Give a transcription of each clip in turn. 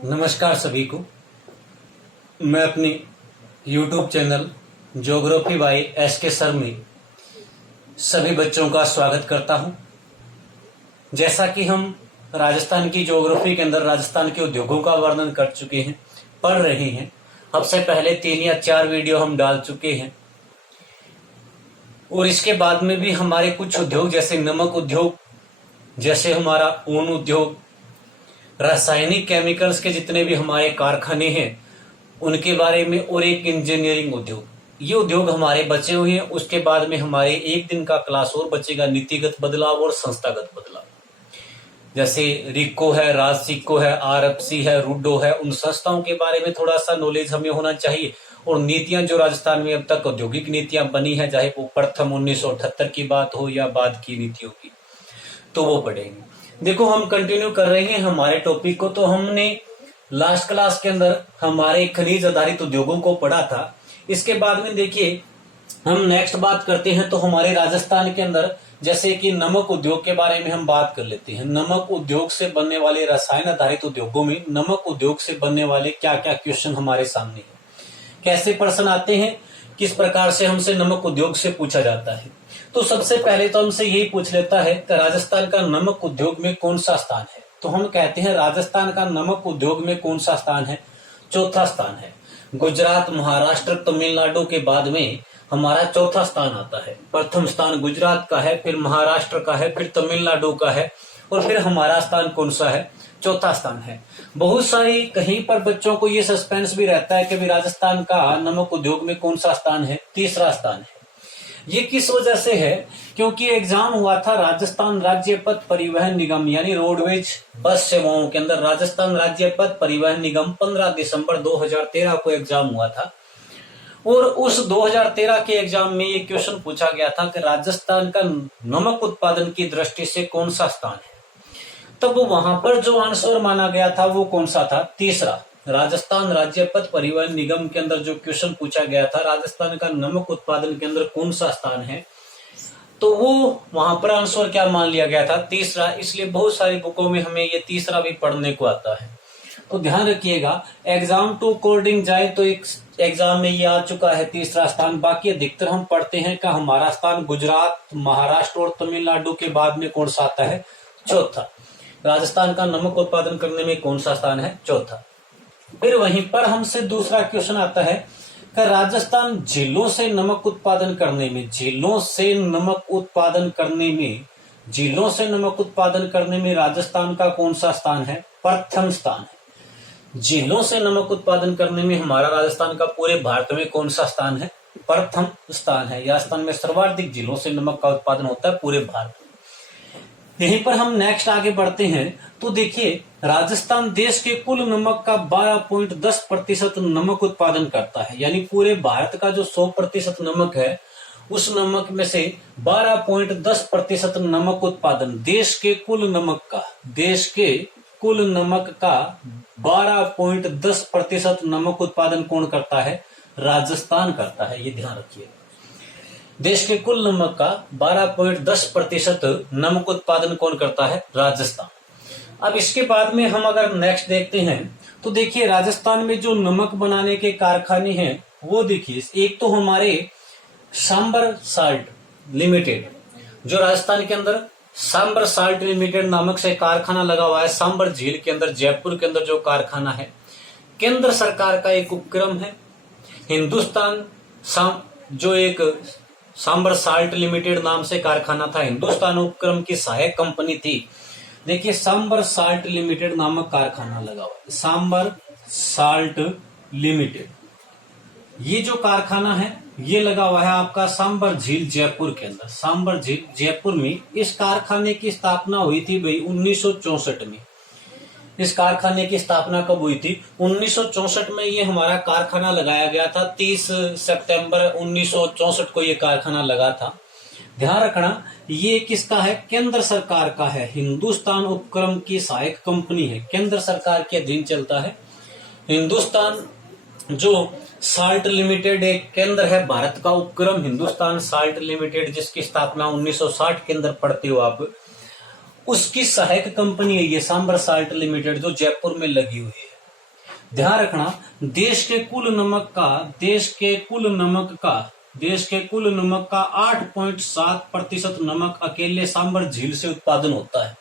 नमस्कार सभी को। मैं अपनी YouTube channel geography bye SK sir में सभी बच्चों का स्वागत करता हूं। जैसा कि हम राजस्थान की ज्योग्राफी के अंदर राजस्थान के उद्योगों का वर्णन कर चुके हैं, पढ़ रहे हैं। अब से पहले 3 या 4 वीडियो हम डाल चुके हैं और इसके बाद में भी हमारे कुछ उद्योग जैसे नमक उद्योग, जैसे हमारा ऊन उद्योग, रासायनिक केमिकल्स के जितने भी हमारे कारखाने हैं उनके बारे में, और एक इंजीनियरिंग उद्योग, ये उद्योग हमारे बचे हुए हैं। उसके बाद में हमारे एक दिन का क्लास और बचेगा, नीतिगत बदलाव और संस्थागत बदलाव। जैसे रिको है, राजसिको है, RFC है, रूडो है, उन संस्थाओं के बारे में थोड़ा सा नॉलेज हमें होना चाहिए। और नीतियां जो राजस्थान में अब तक औद्योगिक नीतियां बनी है, चाहे वो प्रथम 1978 की बात हो या बाद की नीतियों की, तो वो पढ़ेंगे। देखो, हम कंटिन्यू कर रहे हैं हमारे टॉपिक को। तो हमने लास्ट क्लास के अंदर हमारे खनिज आधारित उद्योगों को पढ़ा था। इसके बाद में देखिए हम नेक्स्ट बात करते हैं। तो हमारे राजस्थान के अंदर जैसे कि नमक उद्योग के बारे में हम बात कर लेते हैं। नमक उद्योग से बनने वाले रसायन आधारित उद्योगों में नमक उद्योग से बनने वाले क्या क्या क्वेश्चन हमारे सामने है, कैसे प्रश्न आते हैं, किस प्रकार से हमसे नमक उद्योग से पूछा जाता है। तो सबसे पहले तो हमसे यही पूछ लेता है कि राजस्थान का नमक उद्योग में कौन सा स्थान है। तो हम कहते हैं राजस्थान का नमक उद्योग में कौन सा स्थान है? चौथा स्थान है। गुजरात, महाराष्ट्र, तमिलनाडु के बाद में हमारा चौथा स्थान आता है। प्रथम स्थान गुजरात का है, फिर महाराष्ट्र का है, फिर तमिलनाडु का है, और फिर हमारा स्थान कौन सा है? चौथा स्थान है। बहुत सारी कहीं पर बच्चों को ये सस्पेंस भी रहता है कि राजस्थान का नमक उद्योग में कौन सा स्थान है? तीसरा स्थान है। ये किस वजह से है? क्योंकि एग्जाम हुआ था राजस्थान राज्य पथ परिवहन निगम यानी रोडवेज बस सेवाओं के अंदर। राजस्थान राज्य पथ परिवहन निगम 15 दिसंबर 2013 को एग्जाम हुआ था, और उस 2013 के एग्जाम में ये क्वेश्चन पूछा गया था कि राजस्थान का नमक उत्पादन की दृष्टि से कौन सा स्थान है। तब वहां पर जो आंसर माना गया था वो कौन सा था? तीसरा। राजस्थान राज्य पथ परिवहन निगम के अंदर जो क्वेश्चन पूछा गया था राजस्थान का नमक उत्पादन के अंदर कौन सा स्थान है, तो वो वहां पर आंसर क्या मान लिया गया था? तीसरा। इसलिए बहुत सारी बुकों में हमें ये तीसरा भी पढ़ने को आता है। तो ध्यान रखिएगा, एग्जाम टू अकॉर्डिंग जाए तो एक एग्जाम में ये आ चुका है तीसरा स्थान। बाकी अधिकतर हम पढ़ते हैं कि हमारा स्थान गुजरात, महाराष्ट्र और तमिलनाडु के बाद में कौन सा आता है? चौथा। राजस्थान का नमक उत्पादन करने में कौन सा स्थान है? चौथा। फिर वहीं पर हमसे दूसरा क्वेश्चन आता है कि राजस्थान झीलों से नमक उत्पादन करने में, झीलों से नमक उत्पादन करने में राजस्थान का कौन सा स्थान है? प्रथम स्थान है। झीलों से नमक उत्पादन करने में हमारा राजस्थान का पूरे भारत में कौन सा स्थान है? प्रथम स्थान है। राजस्थान में सर्वाधिक झीलों से नमक का उत्पादन होता है पूरे भारत में। यहीं पर हम नेक्स्ट आगे बढ़ते हैं। तो देखिए, राजस्थान देश के कुल नमक का 12.10% नमक उत्पादन करता है। यानी पूरे भारत का जो 100% नमक है उस नमक में से 12.10% नमक उत्पादन देश के कुल नमक का 12.10% नमक उत्पादन कौन करता है? राजस्थान करता है। ये ध्यान रखिए, देश के कुल नमक का 12.10% नमक उत्पादन कौन करता है? राजस्थान। अब इसके बाद में हम अगर नेक्स्ट देखते हैं तो देखिए राजस्थान में जो नमक बनाने के कारखाने हैं वो देखिए, एक तो हमारे सांबर साल्ट लिमिटेड, जो राजस्थान के अंदर सांबर साल्ट लिमिटेड नामक से कारखाना लगा हुआ है। सांबर झील के अंदर, जयपुर के अंदर जो कारखाना है, केंद्र सरकार का एक उपक्रम है। हिंदुस्तान जो एक सांबर साल्ट लिमिटेड नाम से कारखाना था, हिंदुस्तान उपक्रम की सहायक कंपनी थी। देखिए, सांबर साल्ट लिमिटेड नामक कारखाना लगा हुआ है। सांबर साल्ट लिमिटेड, ये जो कारखाना है ये लगा हुआ है आपका सांबर झील जयपुर के अंदर। सांबर झील जयपुर में इस कारखाने की स्थापना हुई थी भाई 1964 में। इस कारखाने की स्थापना कब हुई थी? 1964 में ये हमारा कारखाना लगाया गया था। 30 सितंबर 1964 को ये कारखाना लगा था। ध्यान रखना, ये किसका है? केंद्र सरकार का है। हिंदुस्तान उपक्रम की सहायक कंपनी है, केंद्र सरकार के अधीन चलता है। हिंदुस्तान जो साल्ट लिमिटेड एक केंद्र है, भारत का उपक्रम हिंदुस्तान साल्ट लिमिटेड, जिसकी स्थापना 1960 के अंदर पढ़ते हो आप, उसकी सहायक कंपनी है ये सांबर साल्ट लिमिटेड, जो जयपुर में लगी हुई है। ध्यान रखना, देश के कुल नमक का 8.7% नमक अकेले सांबर झील से उत्पादन होता है।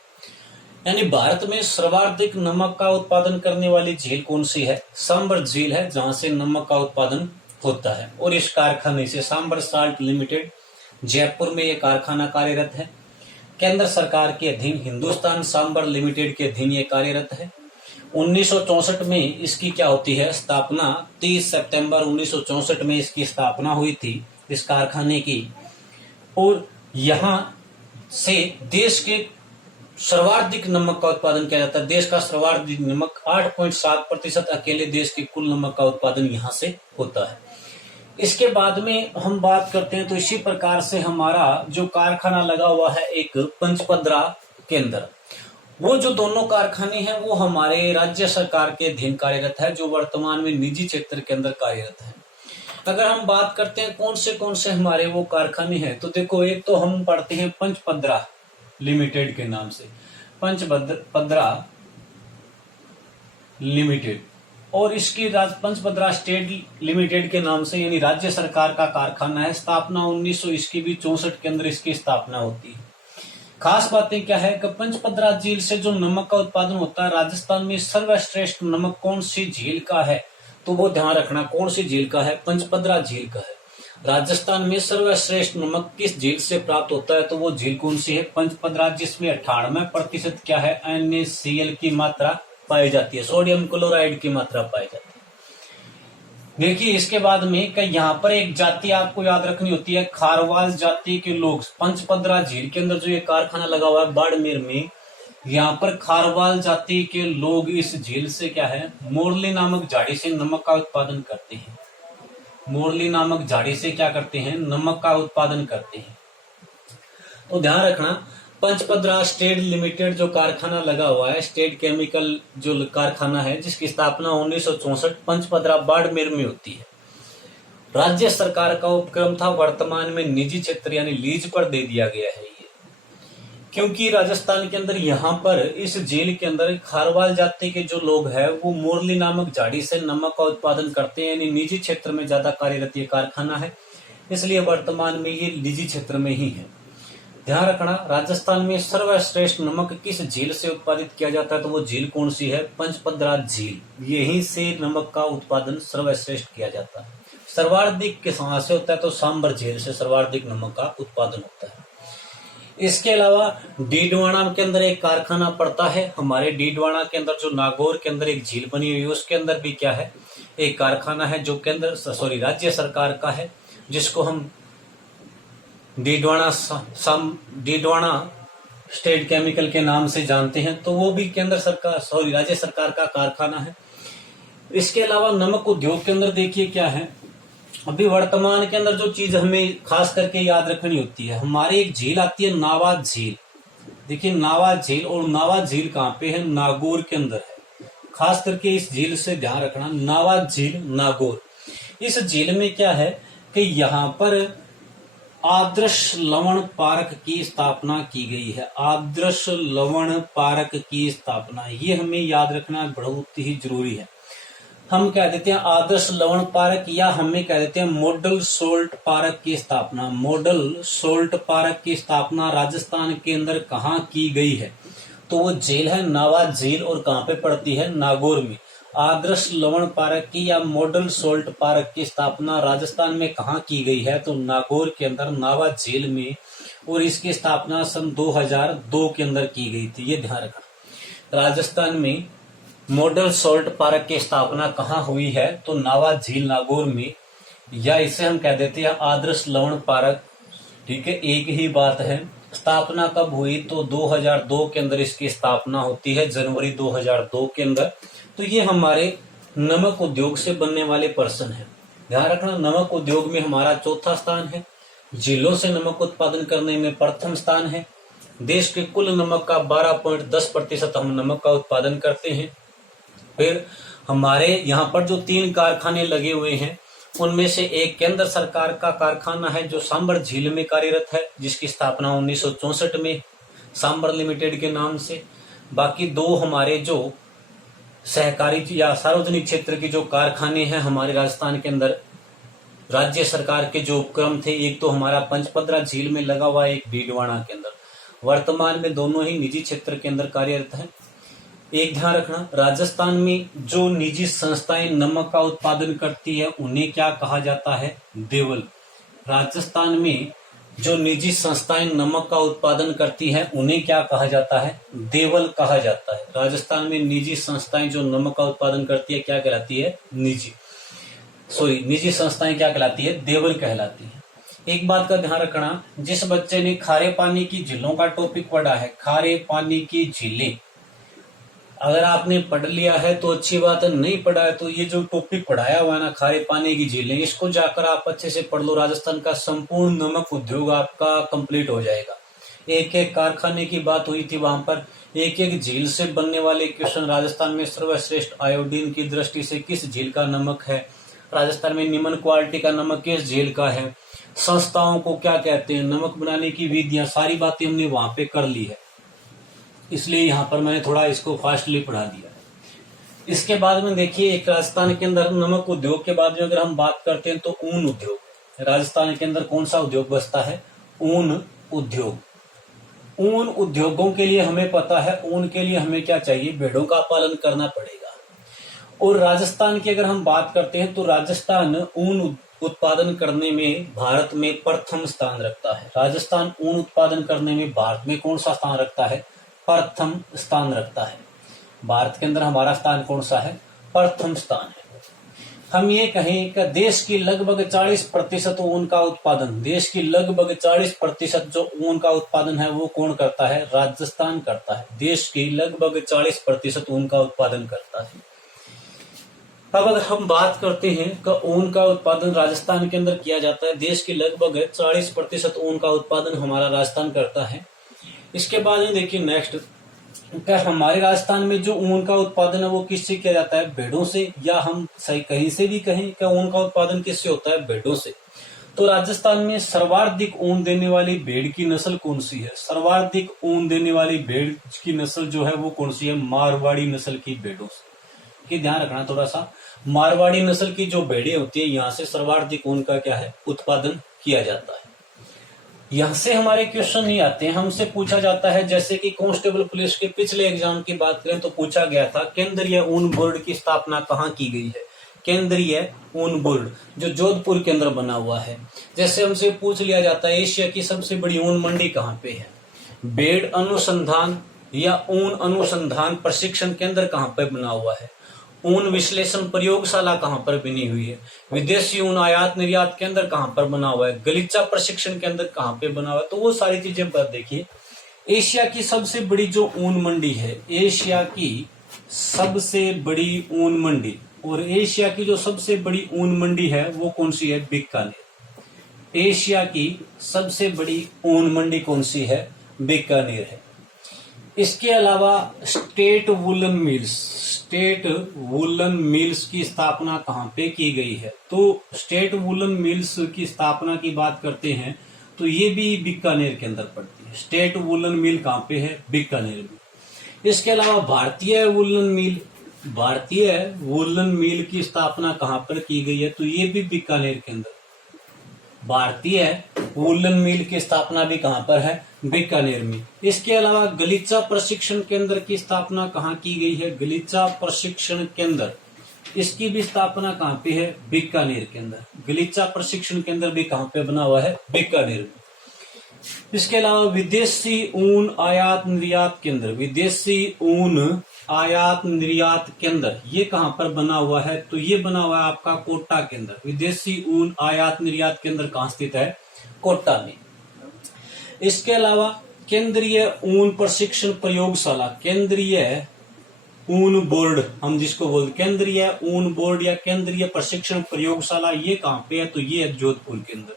यानी भारत में सर्वाधिक नमक का उत्पादन करने वाली झील कौन सी है? सांबर झील है, जहां से नमक का उत्पादन होता है। और इस कारखाने से सांबर साल्ट लिमिटेड जयपुर में यह कारखाना कार्यरत है। केंद्र सरकार के अधीन हिंदुस्तान सांबर लिमिटेड के अधीन ये कार्यरत है। 1964 में इसकी क्या होती है? स्थापना। 30 सितंबर 1964 में इसकी स्थापना हुई थी इस कारखाने की। और यहां से देश के सर्वाधिक नमक का उत्पादन किया जाता है। देश का सर्वाधिक नमक 8.7% अकेले देश के कुल नमक का उत्पादन यहां से होता है। इसके बाद में हम बात करते हैं तो इसी प्रकार से हमारा जो कारखाना लगा हुआ है एक पंचपदरा के अंदर, वो जो दोनों कारखाने हैं वो हमारे राज्य सरकार के अधीन कार्यरत है, जो वर्तमान में निजी क्षेत्र के अंदर कार्यरत है। अगर हम बात करते हैं कौन से हमारे वो कारखाने हैं, तो देखो, एक तो हम पढ़ते हैं पंचपदरा लिमिटेड के नाम से, पंचपदरा लिमिटेड, और इसकी पंचपदरा स्टेट लिमिटेड के नाम से, यानी राज्य सरकार का कारखाना है। स्थापना 1900 ईस्वी भी 64 के अंदर इसकी स्थापना होती है। खास बातें क्या है कि पंचपदरा झील से जो नमक का उत्पादन होता है, राजस्थान में सर्वश्रेष्ठ नमक कौन सी झील का है? तो वो ध्यान रखना, कौन सी झील का है? पंचपदरा झील का है। राजस्थान में सर्वश्रेष्ठ नमक किस झील से प्राप्त होता है? तो वो झील कौन सी है? पंचपदरा, जिसमें 98% क्या है? NaCl की मात्रा पाई जाती है, सोडियम क्लोराइड की मात्रा पाई जाती है। देखिए, इसके बाद में कि यहाँ पर एक जाति आपको याद रखनी होती है, खारवाल जाति के लोग। पंचपदरा झील के अंदर जो ये कारखाना लगा हुआ है बाड़मेर में, यहाँ पर खारवाल जाति के लोग इस झील से क्या है? मोरली नामक झाड़ी से नमक का उत्पादन करते हैं। मोरली नामक झाड़ी से क्या करते हैं? नमक का उत्पादन करते हैं। तो ध्यान रखना, पंचपदरा स्टेट लिमिटेड जो कारखाना लगा हुआ है, स्टेट केमिकल जो कारखाना है, जिसकी स्थापना 1964 पंचपदरा बाड़मेर में होती है। राज्य सरकार का उपक्रम था, वर्तमान में निजी क्षेत्र यानी लीज पर दे दिया गया है ये। क्योंकि राजस्थान के अंदर यहाँ पर इस झील के अंदर खारवाल जाति के जो लोग हैं वो मोरली नामक झाड़ी से नमक का उत्पादन करते हैं, यानी निजी क्षेत्र में ज्यादा कार्यरत ये कारखाना है, इसलिए वर्तमान में ये निजी क्षेत्र में ही है। ध्यान रखना, राजस्थान में सर्वश्रेष्ठ नमक किस झील से उत्पादित किया जाता है? तो वो झील कौन सी है? पंचपदरा झील। यहीं से नमक का उत्पादन सर्वश्रेष्ठ किया जाता है। सर्वाधिक कहाँ से होता है? तो सांबर झील से सर्वाधिक नमक का उत्पादन होता है। इसके अलावा डीडवाना के अंदर एक कारखाना पड़ता है। हमारे डीडवाना के अंदर जो नागौर के अंदर एक झील बनी हुई है, उसके अंदर भी क्या है? एक कारखाना है जो राज्य सरकार का है, जिसको हम डीडवाना स्टेट केमिकल के नाम से जानते हैं। तो वो भी केंद्र सरकार राज्य सरकार का कारखाना है। इसके अलावा नमक उद्योग के अंदर देखिए क्या है, अभी वर्तमान के अंदर जो चीज हमें खास करके याद रखनी होती है, हमारी एक झील आती है नावा झील। देखिए नावा झील, और नावा झील कहाँ पे है? नागौर के अंदर है। खास करके इस झील से ध्यान रखना, नावा झील नागौर। इस झील में क्या है कि यहाँ पर आदर्श लवण पार्क की स्थापना की गई है। आदर्श लवण पार्क की स्थापना, ये हमें याद रखना बहुत ही जरूरी है। हम कह देते हैं आदर्श लवण पार्क, या हमें कह देते हैं मॉडल सोल्ट पार्क की स्थापना। मॉडल सोल्ट पार्क की स्थापना राजस्थान के अंदर कहाँ की गई है? तो वो झील है नावा झील, और कहाँ पे पड़ती है? नागौर में। आदर्श लवण पार्क की या मॉडल सोल्ट पार्क की स्थापना राजस्थान में कहाँ की गई है? तो नागौर के अंदर नावा झील में, और इसकी स्थापना सन 2002 के अंदर की गई थी। ये ध्यान रखना, राजस्थान में मॉडल सोल्ट पार्क की स्थापना कहाँ हुई है? तो नावा झील नागौर में, या इसे हम कह देते हैं आदर्श लवण पार्क। ठीक है, एक ही बात है। स्थापना कब हुई? तो 2002 के अंदर इसकी स्थापना होती है, जनवरी 2002 के अंदर। तो ये हमारे नमक उद्योग से बनने वाले पर्सन है। ध्यान रखना, नमक उद्योग में हमारा चौथा स्थान है। झीलों से नमक उत्पादन करने में प्रथम स्थान है। देश के कुल नमक का 12.10% हम नमक का उत्पादन करते हैं। फिर हमारे यहाँ पर जो 3 कारखाने लगे हुए हैं, उनमें से एक केंद्र सरकार का कारखाना है जो सांबर झील में कार्यरत है, जिसकी स्थापना 1964 में सांबर लिमिटेड के नाम से। बाकी 2 हमारे जो सहकारी या सार्वजनिक क्षेत्र के जो कारखाने हैं हमारे राजस्थान के अंदर, राज्य सरकार के जो उपक्रम थे, एक तो हमारा पंचपदरा झील में लगा हुआ है, एक भीलवाड़ा के अंदर, वर्तमान में दोनों ही निजी क्षेत्र के अंदर कार्यरत है। एक ध्यान रखना, राजस्थान में जो निजी संस्थाएं नमक का उत्पादन करती है उन्हें क्या कहा जाता है? देवल। राजस्थान में जो निजी संस्थाएं नमक का उत्पादन करती हैं उन्हें क्या कहा जाता है? देवल कहा जाता है। राजस्थान में निजी संस्थाएं जो नमक का उत्पादन करती है क्या कहलाती है? निजी संस्थाएं क्या कहलाती है? देवल कहलाती है। एक बात का ध्यान रखना, जिस बच्चे ने खारे पानी की झीलों का टॉपिक पढ़ा है, खारे पानी की झीलें, अगर आपने पढ़ लिया है तो अच्छी बात है, नहीं पढ़ा है तो ये जो टॉपिक पढ़ाया हुआ है ना, खारे पानी की झीलें, इसको जाकर आप अच्छे से पढ़ लो। राजस्थान का संपूर्ण नमक उद्योग आपका कंप्लीट हो जाएगा। एक एक कारखाने की बात हुई थी वहां पर, एक एक झील से बनने वाले क्वेश्चन। राजस्थान में सर्वश्रेष्ठ आयोडीन की दृष्टि से किस झील का नमक है? राजस्थान में निम्न क्वालिटी का नमक किस झील का है? संस्थाओं को क्या कहते हैं? नमक बनाने की विधियां, सारी बातें हमने वहां पे कर ली है, इसलिए यहाँ पर मैंने थोड़ा इसको फास्टली पढ़ा दिया। इसके बाद में देखिए, एक राजस्थान के अंदर नमक उद्योग के बाद में अगर हम बात करते हैं तो ऊन उद्योग। राजस्थान के अंदर कौन सा उद्योग बसता है? ऊन उद्योग। ऊन उद्योगों के लिए हमें पता है, ऊन के लिए हमें क्या चाहिए? भेड़ों का पालन करना पड़ेगा। और राजस्थान की अगर हम बात करते हैं तो राजस्थान ऊन उत्पादन करने में भारत में प्रथम स्थान रखता है। राजस्थान ऊन उत्पादन करने में भारत में कौन सा स्थान रखता है? प्रथम स्थान रखता है। भारत के अंदर हमारा स्थान कौन सा है? प्रथम स्थान है। हम ये कहें कि देश की लगभग 40% ऊन का उत्पादन, देश की लगभग 40% जो ऊन का उत्पादन है वो कौन करता है? राजस्थान करता है। देश की लगभग 40% ऊन का उत्पादन करता है। अब अगर हम बात करते हैं कि ऊन का उत्पादन राजस्थान के अंदर किया जाता है, देश की लगभग 40% ऊन का उत्पादन हमारा राजस्थान करता है। इसके बाद में देखिए नेक्स्ट, क्या हमारे राजस्थान में जो ऊन का उत्पादन है वो किससे किया जाता है? भेड़ों से, या हम सही कहीं से भी कहें कि ऊन का उत्पादन किससे होता है? भेड़ों से। तो राजस्थान में सर्वाधिक ऊन देने वाली भेड़ की नस्ल कौन सी है? सर्वाधिक ऊन देने वाली भेड़ की नस्ल जो है वो कौन सी है? मारवाड़ी नस्ल की भेड़ों से। कि ध्यान रखना थोड़ा सा, मारवाड़ी नस्ल की जो भेड़ें होती है यहाँ से सर्वाधिक ऊन का क्या है? उत्पादन किया जाता है। यहाँ से हमारे क्वेश्चन नहीं आते हैं, हमसे पूछा जाता है, जैसे कि कांस्टेबल पुलिस के पिछले एग्जाम की बात करें तो पूछा गया था केंद्रीय ऊन बोर्ड की स्थापना कहाँ की गई है? केंद्रीय ऊन बोर्ड जो जोधपुर के अंदर बना हुआ है। जैसे हमसे पूछ लिया जाता है एशिया की सबसे बड़ी ऊन मंडी कहाँ पे है? भेड़ अनुसंधान या ऊन अनुसंधान प्रशिक्षण केंद्र कहाँ पे बना हुआ है? ऊन विश्लेषण प्रयोगशाला कहाँ पर बनी हुई है? विदेशी ऊन आयात निर्यात केंद्र कहाँ पर बना हुआ है? गलीचा प्रशिक्षण केंद्र कहाँ पे बना हुआ है? तो वो सारी चीजें पर देखिए। एशिया की सबसे बड़ी जो ऊन मंडी है, एशिया की सबसे बड़ी ऊन मंडी, और एशिया की जो सबसे बड़ी ऊन मंडी है वो कौन सी है? बीकानेर। एशिया की सबसे बड़ी ऊन मंडी कौन सी है? बीकानेर है। इसके अलावा स्टेट वुलन मिल्स की स्थापना कहाँ पे की गई है? तो स्टेट वुलन मिल्स की स्थापना की बात करते हैं तो ये भी बीकानेर के अंदर पड़ती है। स्टेट वुलन मिल कहाँ पे है? बीकानेर में। इसके अलावा भारतीय वुलन मिल की स्थापना कहाँ पर की गई है? तो ये भी बीकानेर के अंदर। भारतीय वुलन मिल की स्थापना भी कहाँ पर है? बीकानेर में। इसके अलावा गलीचा प्रशिक्षण केंद्र की स्थापना कहाँ की गई है? गलीचा प्रशिक्षण केंद्र, इसकी भी स्थापना कहाँ पे है? बीकानेर के अंदर। गलीचा प्रशिक्षण केंद्र भी कहाँ पे बना हुआ है? बीकानेर में। इसके अलावा विदेशी ऊन आयात निर्यात केंद्र, विदेशी ऊन आयात निर्यात केंद्र ये कहाँ पर बना हुआ है? तो ये बना हुआ है आपका कोटा के अंदर। विदेशी ऊन आयात निर्यात केंद्र कहाँ स्थित है? कोटा में। इसके अलावा केंद्रीय ऊन प्रशिक्षण प्रयोगशाला, केंद्रीय ऊन बोर्ड हम जिसको बोलते, केंद्रीय ऊन बोर्ड या केंद्रीय प्रशिक्षण प्रयोगशाला, ये कहाँ पे है? तो ये है जोधपुर के अंदर।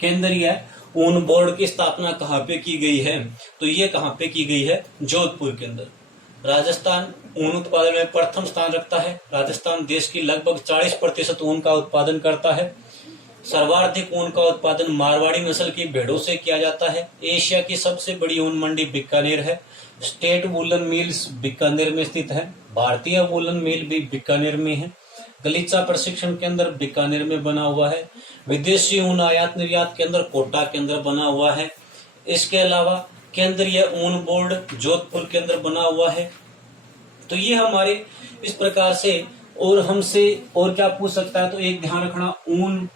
केंद्रीय ऊन बोर्ड की स्थापना कहाँ पे की गई है? तो ये कहाँ पे की गई है? जोधपुर के अंदर। राजस्थान ऊन उत्पादन में प्रथम स्थान रखता है। राजस्थान देश की लगभग 40% ऊन का उत्पादन करता है। सर्वाधिक ऊन का उत्पादन मारवाड़ी नस्ल की भेड़ों से किया जाता है। एशिया की सबसे बड़ी ऊन मंडी बीकानेर है। स्टेट वूलन मिल्स बीकानेर में स्थित है। भारतीय वूलन मिल भी बीकानेर में है। गलीचा प्रशिक्षण केंद्र बीकानेर में बना हुआ है। विदेशी ऊन आयात निर्यात केंद्र कोटा के अंदर बना हुआ है। इसके अलावा केंद्रीय ऊन बोर्ड जोधपुर के अंदर बना हुआ है। तो ये हमारे इस प्रकार से, और हमसे और क्या पूछ सकता है, तो एक ध्यान रखना, ऊन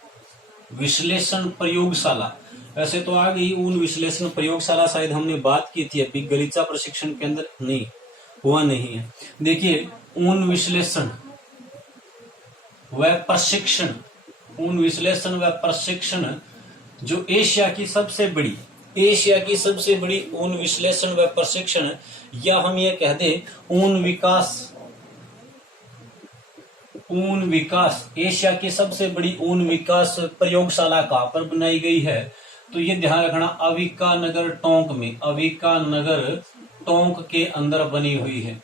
विश्लेषण प्रयोगशाला। वैसे तो आ गई ऊन विश्लेषण प्रयोगशाला, शायद हमने बात की थी अभी, गलीचा प्रशिक्षण केंद्र नहीं हुआ नहीं है। देखिए ऊन विश्लेषण व प्रशिक्षण, ऊन विश्लेषण व प्रशिक्षण जो एशिया की सबसे बड़ी ऊन विश्लेषण व प्रशिक्षण, या हम ये कह दें ऊन विकास एशिया की सबसे बड़ी ऊन विकास प्रयोगशाला कहां पर बनाई गई है, तो ये ध्यान रखना अविका नगर टोंक के अंदर बनी हुई है।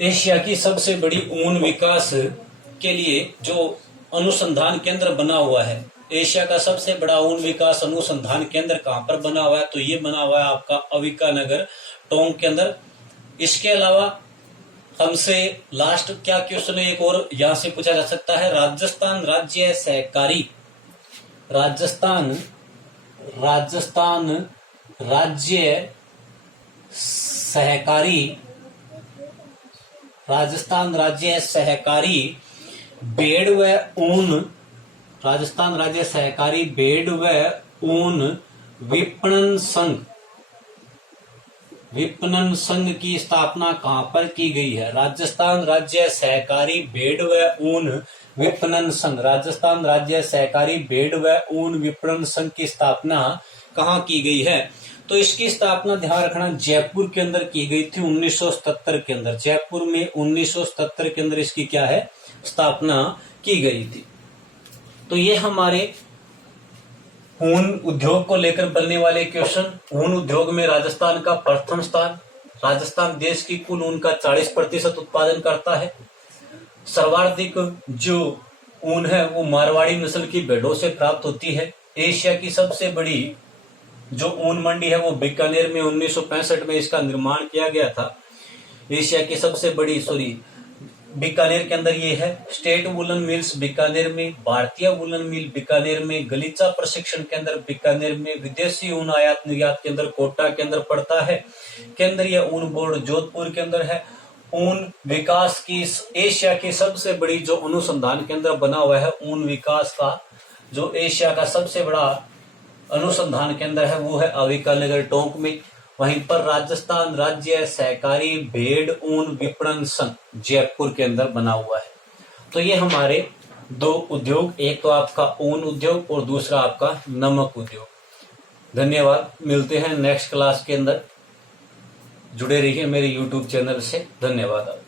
एशिया की सबसे बड़ी ऊन विकास के लिए जो अनुसंधान केंद्र बना हुआ है, एशिया का सबसे बड़ा ऊन विकास अनुसंधान केंद्र कहां पर बना हुआ है, तो ये बना हुआ है आपका अविका नगर टोंक के अंदर। इसके अलावा हमसे लास्ट क्या क्वेश्चन है, एक और यहां से पूछा जा सकता है, राजस्थान राज्य सहकारी भेड़ व ऊन विपणन संघ की स्थापना कहां पर की गई है? राजस्थान राज्य सहकारी भेड़ व ऊन विपणन संघ, राजस्थान राज्य सहकारी भेड़ व ऊन विपणन संघ की स्थापना कहां की गई है? तो इसकी स्थापना ध्यान रखना जयपुर के अंदर की गई थी 1977 के अंदर। जयपुर में 1977 के अंदर इसकी क्या है, स्थापना की गई थी। तो ये हमारे ऊन उद्योग को लेकर बनने वाले क्वेश्चन। ऊन उद्योग में राजस्थान का प्रथम स्थान। राजस्थान देश की कुल ऊन का 40% उत्पादन करता है। सर्वाधिक जो ऊन है वो मारवाड़ी नस्ल की भेड़ों से प्राप्त होती है। एशिया की सबसे बड़ी जो ऊन मंडी है वो बीकानेर में 1965 में इसका निर्माण किया गया था। एशिया की सबसे बड़ी बीकानेर के अंदर ये है। स्टेट वूलन मिल्स बीकानेर में, भारतीय वूलन मिल बीकानेर में, गलीचा प्रशिक्षण केंद्र बीकानेर में, विदेशी ऊन आयात निर्यात केंद्र कोटा के अंदर पड़ता है। केंद्रीय ऊन बोर्ड जोधपुर के अंदर है। ऊन विकास की एशिया की सबसे बड़ी जो अनुसंधान केंद्र बना हुआ है, ऊन विकास का जो एशिया का सबसे बड़ा अनुसंधान केंद्र है वो है अविका नगर टोंक में। वहीं पर राजस्थान राज्य सहकारी भेड़ ऊन विपणन संघ जयपुर के अंदर बना हुआ है। तो ये हमारे दो उद्योग, एक तो आपका ऊन उद्योग और दूसरा आपका नमक उद्योग। धन्यवाद, मिलते हैं नेक्स्ट क्लास के अंदर। जुड़े रहिए मेरे YouTube चैनल से। धन्यवाद।